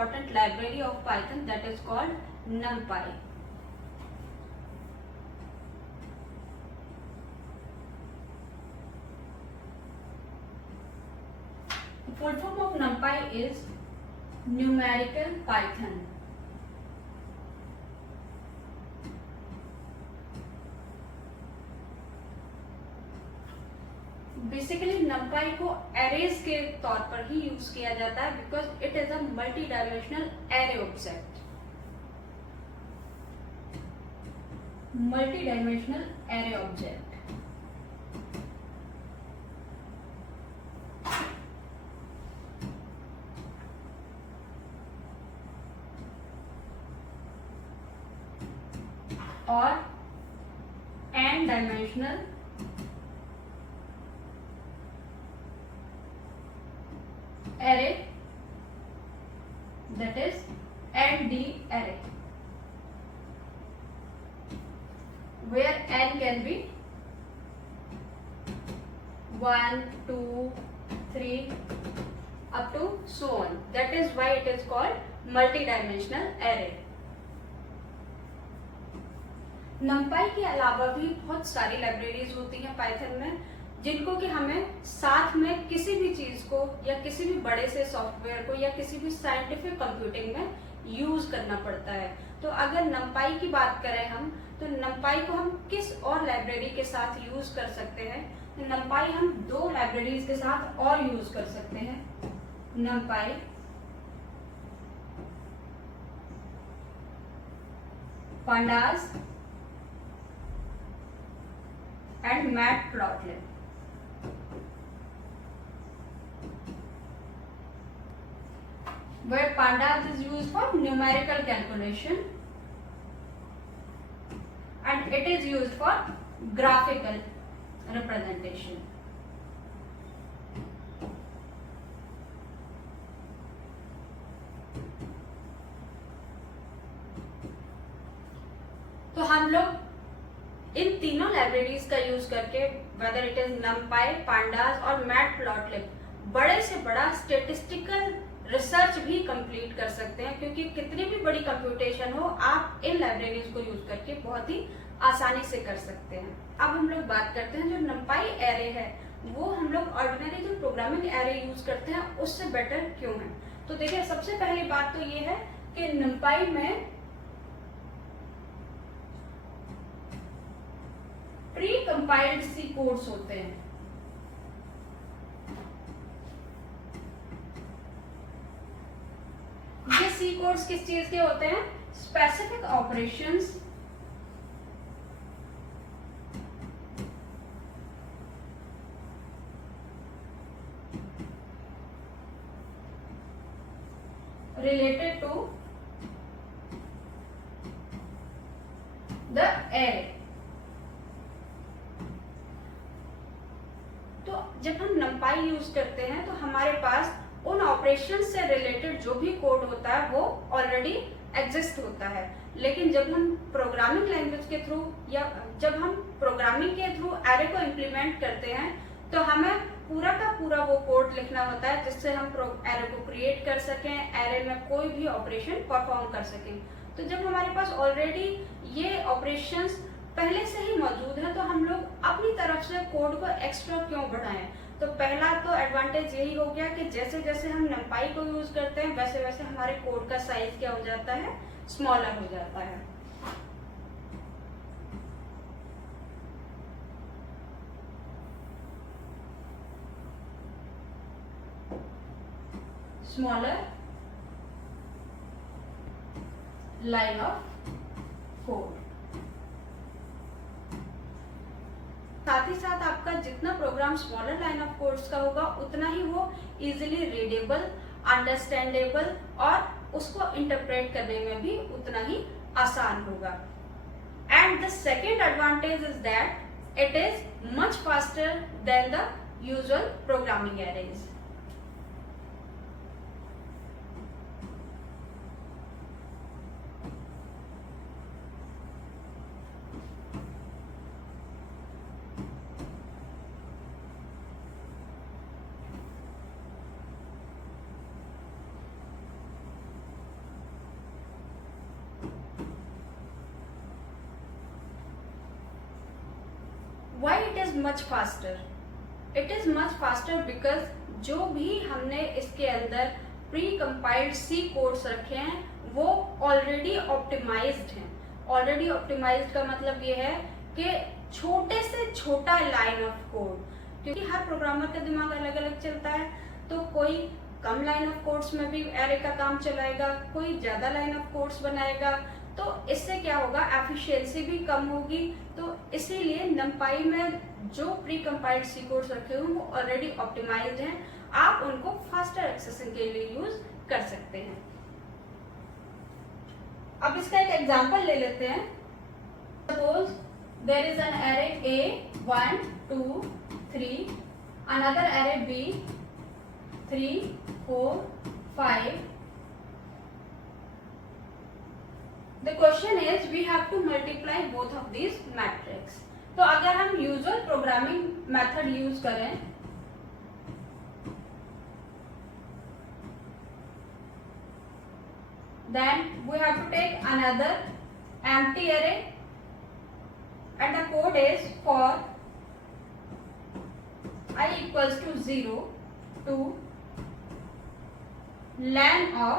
important library of Python that is called NumPy. The full form of NumPy is Numerical Python. Basically NumPy को arrays के तौर पर ही use किया जाता है because it is a multi dimensional array object. Multi dimensional array object. और n dimensional array, that is ND array, where n can be 1, 2, 3 up to so on. That is why it is called multi-dimensional array. NumPy के अलावा भी बहुत सारी libraries होती हैं Python में जिनको कि हमें साथ में किसी भी चीज को या किसी भी बड़े से सॉफ्टवेयर को या किसी भी साइंटिफिक कंप्यूटिंग में यूज करना पड़ता है. तो अगर NumPy की बात करें हम तो NumPy को हम किस और लाइब्रेरी के साथ यूज कर सकते हैं. तो NumPy हम दो लाइब्रेरीज के साथ और यूज कर सकते हैं. NumPy Pandas and Matplotlib. Where Pandas is used for numerical calculation and it is used for graphical representation. तो हम लोग इन तीनों लाइब्रेरीज का यूज करके whether it is NumPy, Pandas और Matplotlib बड़े से बड़ा स्टेटिस्टिकल रिसर्च भी कंप्लीट कर सकते हैं क्योंकि कितनी भी बड़ी कंप्यूटेशन हो आप इन लाइब्रेरीज को यूज करके बहुत ही आसानी से कर सकते हैं. अब हम लोग बात करते हैं जो NumPy एरे है वो हम लोग ऑर्डिनरी जो प्रोग्रामिंग एरे यूज करते हैं उससे बेटर क्यों है. तो देखिए सबसे पहली बात तो ये है कि NumPy में प्री कंपाइल्ड सी कोड्स होते हैं. ये सी कोड्स किस चीज के होते हैं? Specific operations related to the array. तो जब हम NumPy यूज करते हैं तो हमारे पास उन ऑपरेशन से रिलेटेड जो भी कोड होता है वो ऑलरेडी एग्जिस्ट होता है. लेकिन जब हम प्रोग्रामिंग लैंग्वेज के थ्रू या जब हम प्रोग्रामिंग के थ्रू एरे को इम्प्लीमेंट करते हैं तो हमें पूरा का पूरा वो कोड लिखना होता है जिससे हम एरे को क्रिएट कर सकें, एरे में कोई भी ऑपरेशन परफॉर्म कर सकें. तो जब हमारे पास ऑलरेडी ये ऑपरेशंस पहले से ही मौजूद है तो हम लोग अपनी तरफ से कोड को एक्स्ट्रा क्यों बढ़ाएं. तो पहला तो एडवांटेज यही हो गया कि जैसे जैसे हम NumPy को यूज करते हैं वैसे वैसे हमारे कोड का साइज क्या हो जाता है, स्मॉलर हो जाता है. Smaller line of code. साथ ही साथ आपका जितना program smaller line of codes का होगा उतना ही वो इजीली रीडेबल, अंडरस्टैंडेबल और उसको इंटरप्रेट करने में भी उतना ही आसान होगा. And the second advantage is that it is much faster than the usual programming arrays. Is much faster, it is much faster because जो भी हमने इसके अंदर प्री कंपाइल्ड सी कोड्स रखे हैं वो ऑलरेडी ऑप्टिमाइज्ड हैं। ऑलरेडी ऑप्टिमाइज्ड का मतलब ये है कि छोटे से छोटा लाइन ऑफ कोड, क्योंकि हर प्रोग्रामर का दिमाग अलग अलग चलता है, तो कोई कम लाइन ऑफ कोड्स में भी एरे का काम चलाएगा, कोई ज्यादा लाइन ऑफ कोड्स बनाएगा, तो इससे क्या होगा, एफिशिएंसी भी कम होगी। तो इसीलिए नमपाई में जो प्री कंपाइल्ड सी कोड्स रखे हुए वो ऑलरेडी ऑप्टिमाइज्ड हैं, आप उनको फास्टर एक्सेसिंग के लिए यूज कर सकते हैं। अब इसका एक एग्जांपल ले लेते हैं। Suppose there is an array A 1 2 3, another array B 3 4 5. The question is we have to multiply both of these matrix. तो अगर हम यूजुअल प्रोग्रामिंग मेथड यूज करें then we have to take another empty array and the code is for I equals to 0 to len of,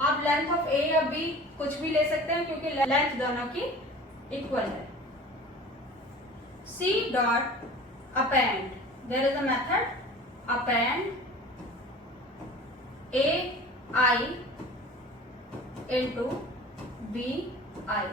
आप length of ए या B कुछ भी ले सकते हैं क्योंकि लेंथ दोनों की इक्वल है। C dot append, there is a method append A I into B I।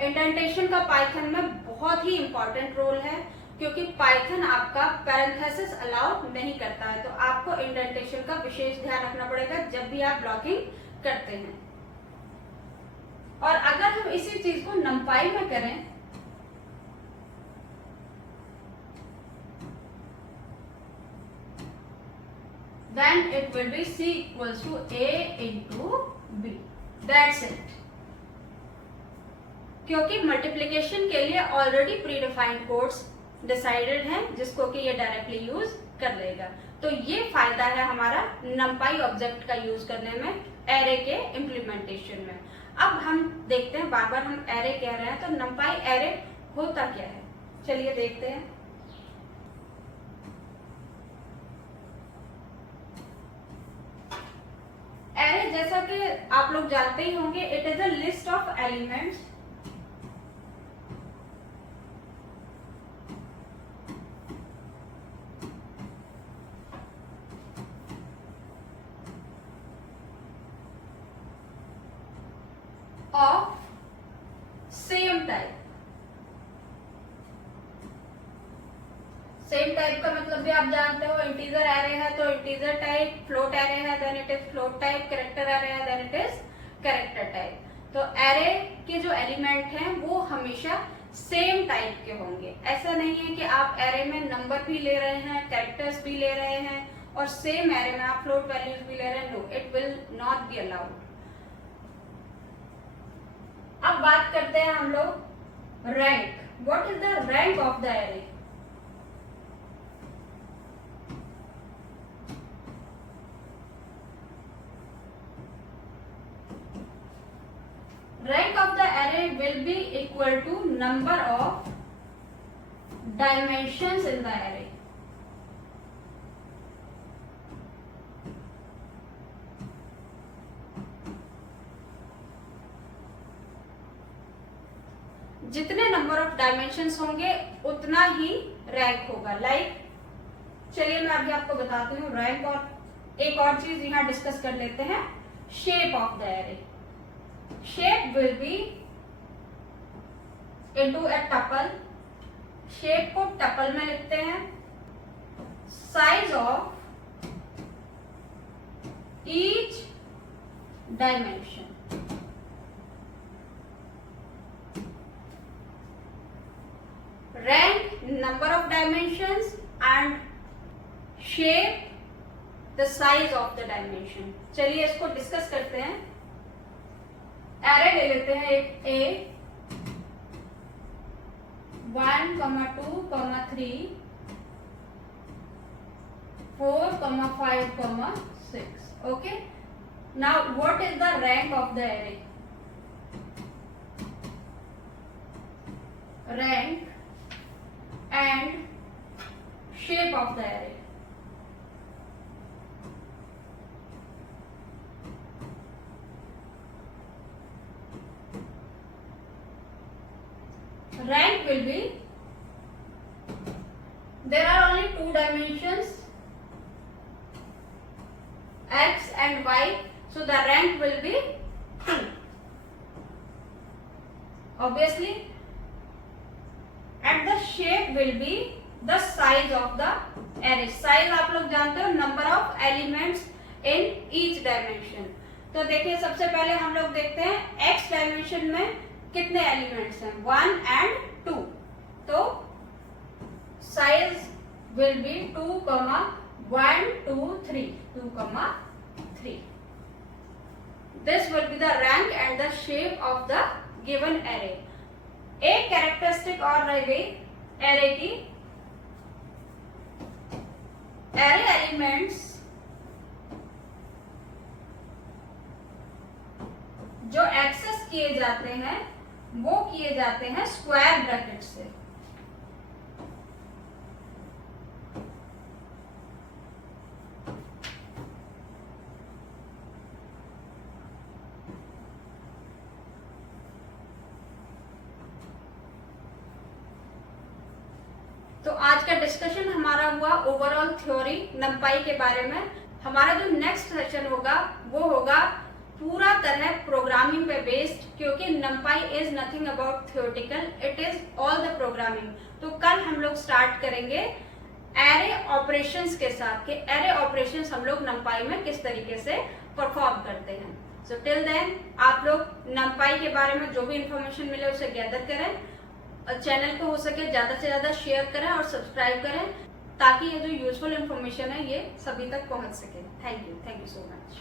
Indentation का पाइथन में बहुत ही इंपॉर्टेंट रोल है, क्योंकि पाइथन आपका पैरेंथेसिस अलाउ नहीं करता है, तो आपको इंडेंटेशन का विशेष ध्यान रखना पड़ेगा जब भी आप ब्लॉकिंग करते हैं। और अगर हम इसी चीज को नमपाई में करें then it will be C equals to A into B, that's it। क्योंकि मल्टीप्लिकेशन के लिए already pre defined codes decided हैं जिसको कि ये डायरेक्टली यूज कर लेगा। तो ये फायदा है हमारा नमपाई ऑब्जेक्ट का यूज करने में एरे के इम्प्लीमेंटेशन में। अब हम देखते हैं, बार बार हम एरे कह रहे हैं तो नमपाई एरे होता क्या है, चलिए देखते हैं। एरे जैसा कि आप लोग जानते ही होंगे, it is a list of elements of same type. Same type का मतलब भी आप जानते हो, इंटीजर एरे है तो इंटीजर टाइप, फ्लोट एरे है then it is float type, character array है then it is character type. तो एरे के जो एलिमेंट हैं वो हमेशा सेम टाइप के होंगे। ऐसा नहीं है कि आप एरे में नंबर भी ले रहे हैं, कैरेक्टर्स भी ले रहे हैं और सेम एरे में आप फ्लोट वैल्यूज भी ले रहे हैं, no, it will not be allowed. अब बात करते हैं हम लोग rank. What is the rank of the array? Rank of the array will be equal to number of dimensions in the array। जितने नंबर ऑफ डायमेंशंस होंगे उतना ही rank होगा। लाइक चलिए मैं अभी आपको बताती हूँ रैंक। और एक और चीज यहाँ डिस्कस कर लेते हैं, shape of the array. Shape will be into A tuple. Shape को टपल में लिखते हैं। Size of each dimension. Rank, number of dimensions and shape, the size of the dimension। चलिए इसको डिस्कस करते हैं। एरे ले लेते हैं एक A 1, 2, 3, 4, 5, 6। Okay, Now, what is the rank of the array? Rank and shape of the array. Rank will be, there are only two dimensions, x and y, so the rank will be 2. Obviously, and the shape will be the size of the array. Size आप लोग जानते हो, number of elements in each dimension. तो देखिए सबसे पहले हम लोग देखते हैं x डायमेंशन में कितने एलिमेंट्स हैं, 1 and 2. तो size will be 2, 1, 2, 3, 2, 3. This will be the rank and the shape of the given array. एक कैरेक्टरिस्टिक और रह गई एरे की, एरे एलिमेंट्स जो एक्सेस किए जाते हैं वो किए जाते हैं स्क्वायर ब्रैकेट से. तो आज का डिस्कशन हमारा हुआ ओवरऑल थ्योरी नंपाई के बारे में. हमारा जो नेक्स्ट सेशन होगा वो होगा पूरा तरह प्रोग्रामिंग पे बेस्ड, क्योंकि नंपाई is nothing about theoretical, it is all the programming. तो कल हम लोग स्टार्ट करेंगे एरे ऑपरेशंस के साथ कि एरे ऑपरेशंस हम लोग नंपाई में किस तरीके से परफॉर्म करते हैं. सो टिल देन आप लोग नंपाई के बारे में जो भी इंफॉर्मेशन मिले उसे गैदर करें और चैनल को हो सके ज्यादा से ज्यादा शेयर करें और सब्सक्राइब करें ताकि ये जो यूजफुल इंफॉर्मेशन है ये सभी तक पहुंच सके. Thank you so much.